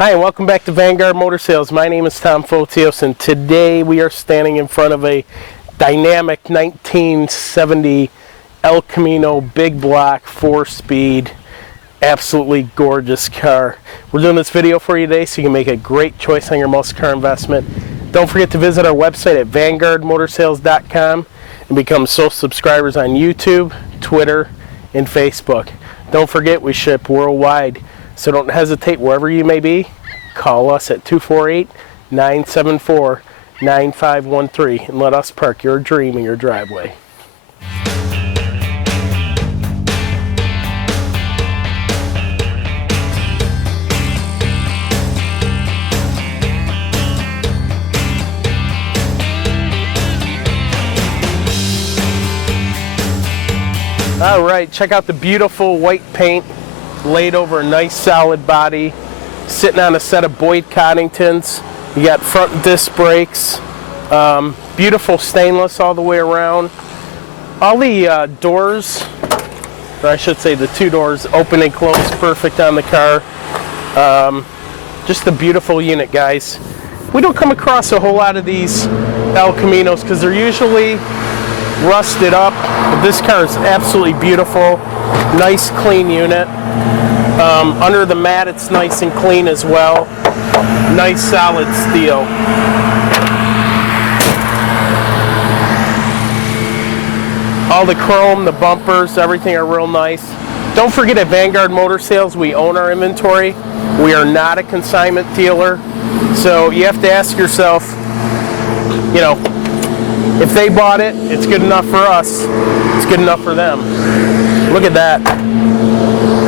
Hi, and welcome back to Vanguard Motor Sales. My name is Tom Fotios, and today we are standing in front of a dynamic 1970 El Camino big block 4-speed, absolutely gorgeous car. We're doing this video for you today so you can make a great choice on your muscle car investment. Don't forget to visit our website at vanguardmotorsales.com and become social subscribers on YouTube, Twitter, and Facebook. Don't forget we ship worldwide. So don't hesitate, wherever you may be, call us at 248-974-9513 and let us park your dream in your driveway. All right, check out the beautiful white paint laid over a nice solid body, sitting on a set of Boyd Coddingtons. You got front disc brakes, beautiful stainless all the way around. All the doors, or I should say the two doors, open and close perfect on the car. Just a beautiful unit, guys. We don't come across a whole lot of these El Caminos because they're usually rusted up, but this car is absolutely beautiful. Nice clean unit. Under the mat it's nice and clean as well. Nice solid steel. All the chrome, the bumpers, everything are real nice. Don't forget, at Vanguard Motor Sales we own our inventory. We are not a consignment dealer, so you have to ask yourself, you know, if they bought it, it's good enough for us, it's good enough for them. Look at that.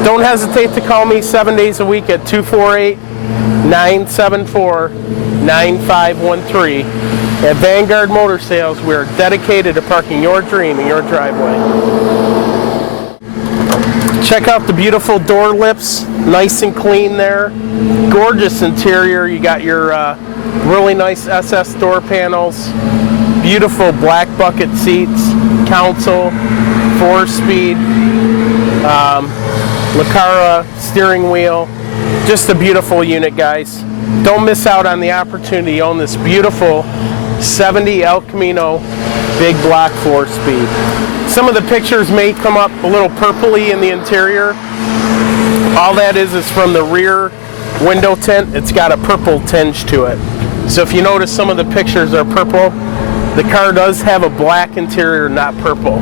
Don't hesitate to call me 7 days a week at 248-974-9513. At Vanguard Motor Sales, we are dedicated to parking your dream in your driveway. Check out the beautiful door lips, nice and clean there. Gorgeous interior. You got your really nice SS door panels. Beautiful black bucket seats, console, 4-speed, Lucara steering wheel. Just a beautiful unit, guys. Don't miss out on the opportunity to own this beautiful 70 El Camino big block 4-speed. Some of the pictures may come up a little purpley in the interior. All that is from the rear window tint. It's got a purple tinge to it. So if you notice, some of the pictures are purple. The car does have a black interior, not purple.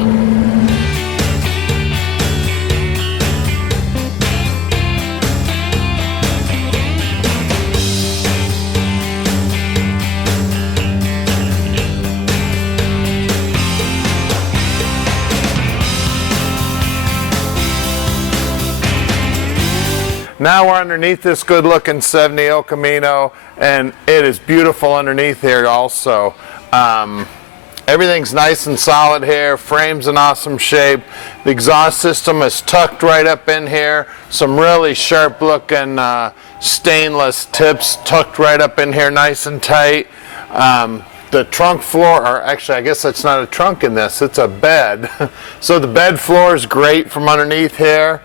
Now we're underneath this good looking 70 El Camino, and it is beautiful underneath here also. Everything's nice and solid here. Frame's in awesome shape. The exhaust system is tucked right up in here. Some really sharp looking stainless tips tucked right up in here, nice and tight. The trunk floor, or actually I guess that's not a trunk in this, it's a bed. So the bed floor is great from underneath here.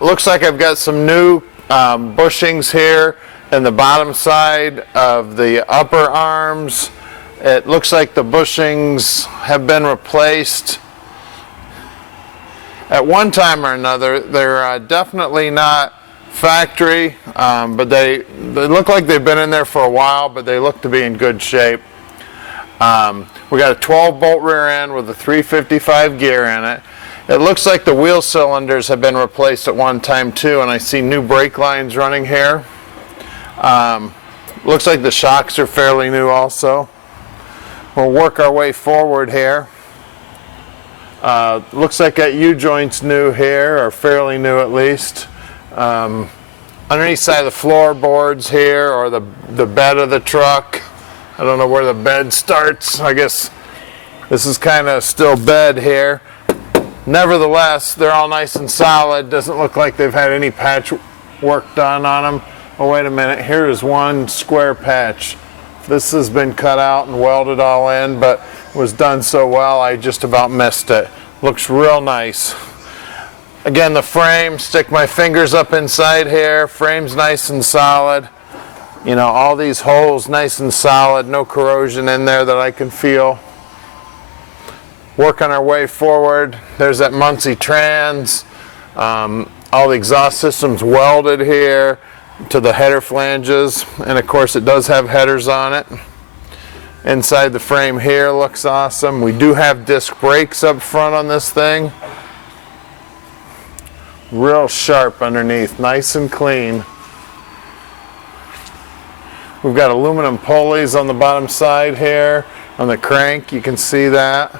Looks like I've got some new bushings here in the bottom side of the upper arms. It looks like the bushings have been replaced at one time or another. They're definitely not factory, but they look like they've been in there for a while, but they look to be in good shape. We got a 12-bolt rear end with a 355 gear in it. It looks like the wheel cylinders have been replaced at one time too, and I see new brake lines running here. Looks like the shocks are fairly new also. We'll work our way forward here. Looks like that U-joint's new here, or fairly new at least. Underneath side of the floorboards here, or the bed of the truck. I don't know where the bed starts. I guess this is kind of still bed here. Nevertheless, they're all nice and solid. Doesn't look like they've had any patch work done on them. Oh, wait a minute. Here is one square patch. This has been cut out and welded all in, but was done so well I just about missed it. Looks real nice. Again, the frame, stick my fingers up inside here. Frame's nice and solid. You know, all these holes nice and solid, no corrosion in there that I can feel. Working our way forward, there's that Muncie trans. All the exhaust systems welded here to the header flanges, and of course it does have headers on it. Inside the frame here looks awesome. We do have disc brakes up front on this thing. Real sharp underneath, nice and clean. We've got aluminum pulleys on the bottom side here. On the crank, you can see that.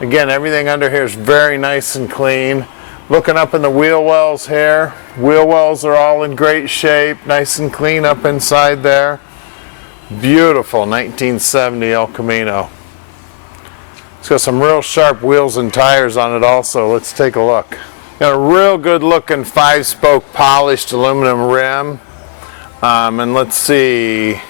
Again, everything under here is very nice and clean. Looking up in the wheel wells here, wheel wells are all in great shape, nice and clean up inside there. Beautiful 1970 El Camino. It's got some real sharp wheels and tires on it also. Let's take a look. Got a real good looking 5-spoke polished aluminum rim. And let's see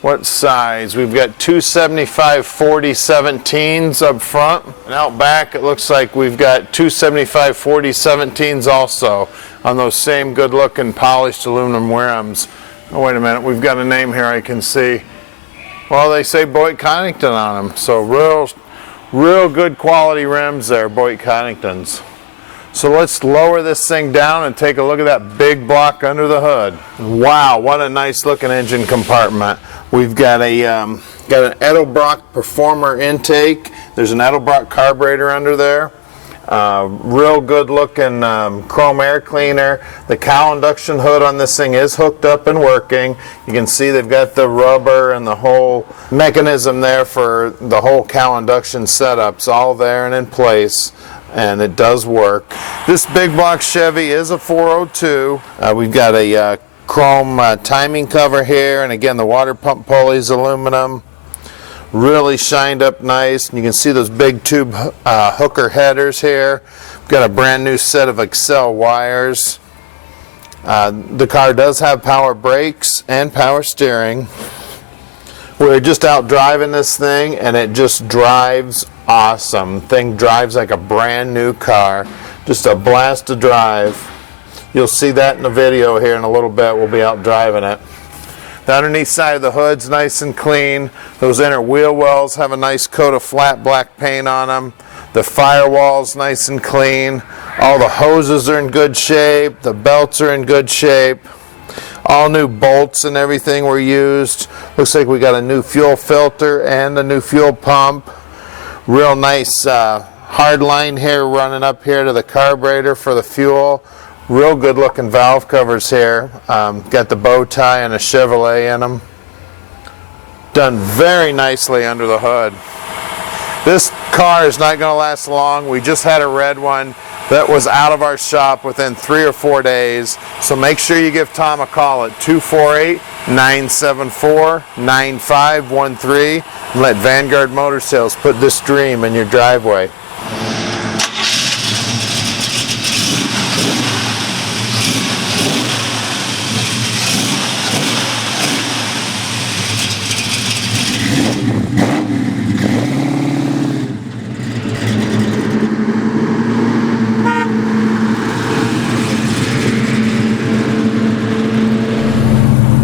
what size. We've got 275 40 17s up front. And out back it looks like we've got 275 40 17s also on those same good looking polished aluminum rims. Oh, wait a minute, we've got a name here I can see. Well, they say Boyd-Connington on them. So real good quality rims there, Boyd-Conningtons. So let's lower this thing down and take a look at that big block under the hood. Wow, what a nice looking engine compartment. We've got an Edelbrock Performer intake. There's an Edelbrock carburetor under there. Real good looking chrome air cleaner. The cowl induction hood on this thing is hooked up and working. You can see they've got the rubber and the whole mechanism there for the whole cowl induction setup's all there and in place. And it does work. This big block Chevy is a 402. We've got a chrome timing cover here, and again the water pump pulley's aluminum. Really shined up nice, and you can see those big tube hooker headers here. We've got a brand new set of Excel wires. The car does have power brakes and power steering. We're just out driving this thing, and it just drives awesome. Thing drives like a brand new car. Just a blast to drive. You'll see that in the video here in a little bit. We'll be out driving it. The underneath side of the hood's nice and clean. Those inner wheel wells have a nice coat of flat black paint on them. The firewall's nice and clean. All the hoses are in good shape. The belts are in good shape. All new bolts and everything were used. Looks like we got a new fuel filter and a new fuel pump. Real nice hard line here running up here to the carburetor for the fuel. Real good looking valve covers here. Got the bow tie and a Chevrolet in them. Done very nicely under the hood. This car is not going to last long. We just had a red one that was out of our shop within 3 or 4 days. So make sure you give Tom a call at 248-974-9513 and let Vanguard Motor Sales put this dream in your driveway.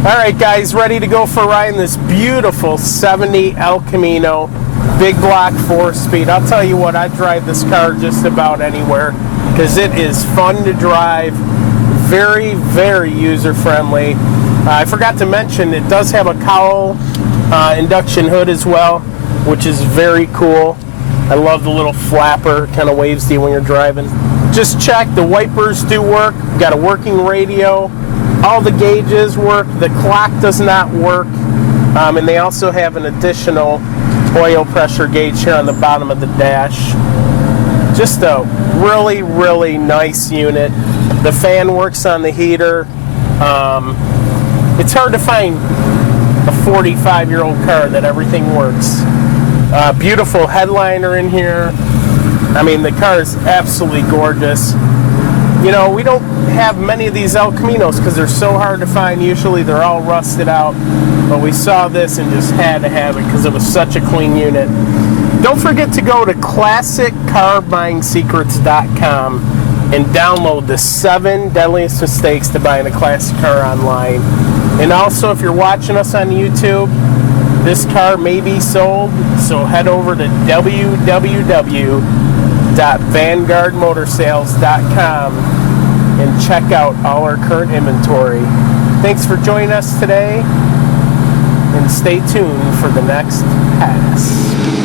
Alright guys, ready to go for a ride in this beautiful 70 El Camino, big block 4-speed. I'll tell you what, I drive this car just about anywhere because it is fun to drive, very, very user-friendly. I forgot to mention it does have a cowl induction hood as well, which is very cool. I love the little flapper, kind of waves to you when you're driving. Just check, the wipers do work, got a working radio. All the gauges work, the clock does not work, and they also have an additional oil pressure gauge here on the bottom of the dash. Just a really, really nice unit. The fan works on the heater. It's hard to find a 45-year-old car that everything works. Beautiful headliner in here. I mean, the car is absolutely gorgeous. You know, we don't have many of these El Caminos because they're so hard to find. Usually they're all rusted out, but we saw this and just had to have it because it was such a clean unit. Don't forget to go to ClassicCarBuyingSecrets.com and download the 7 deadliest mistakes to buying a classic car online. And also, if you're watching us on YouTube, this car may be sold, so head over to www.vanguardmotorsales.com and check out all our current inventory. Thanks for joining us today, and stay tuned for the next pass.